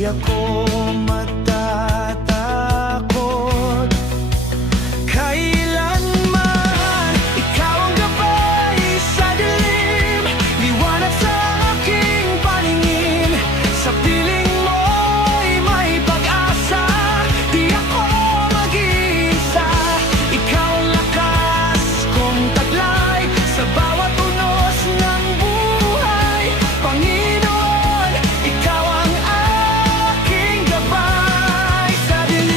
di ako matatakot. Kailanman ikaw ang gabay sa dilim, liwanag sa aking paningin. Sa piling mo'y may pag-asa, di ako mag-iisa. Ikaw ang lakas kong taglay sa bawat unos ng buhay. Panginoon, ikaw ang aking gabay sa dilim.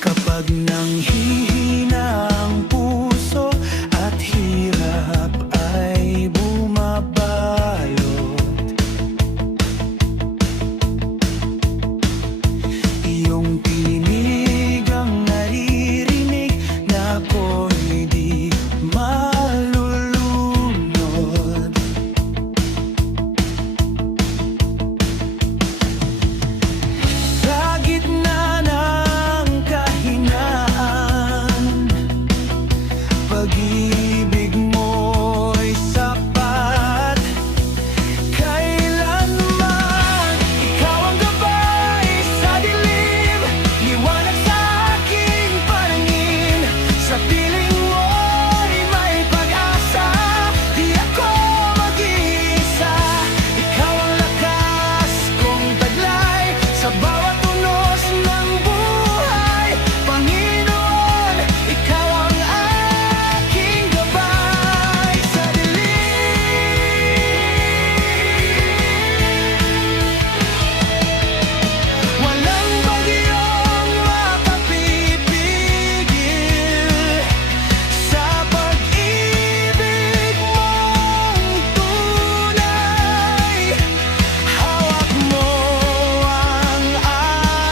Kapag nanghihina ang puso at hirap ay bumabalot, iyong tinig ang naririnig na ako'y di malulunod. Sa gitna ng kahinaan, pag-ibig mo'y sapat. Kailanman ikaw ang gabay sa dilim, liwanag sa aking paningin. Sa piling mo'y may pag-asa, di ako mag-iisa. Ikaw ang lakas kong taglay sa bawat unos ng buhay. Panginoon, ikaw ang aking gabay sa dilim. Walang bagyong makapipigil sa pag-ibig mong tunay. Hawak mo ang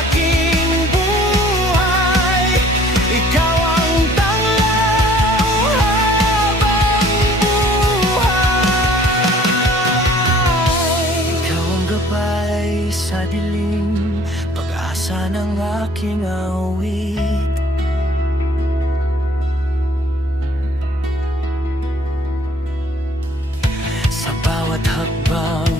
aking buhay, ikaw ang tanglaw habang buhay. Ikaw ang gabay sa dilim, pag-asa ng aking awit. Sa bawat hakbang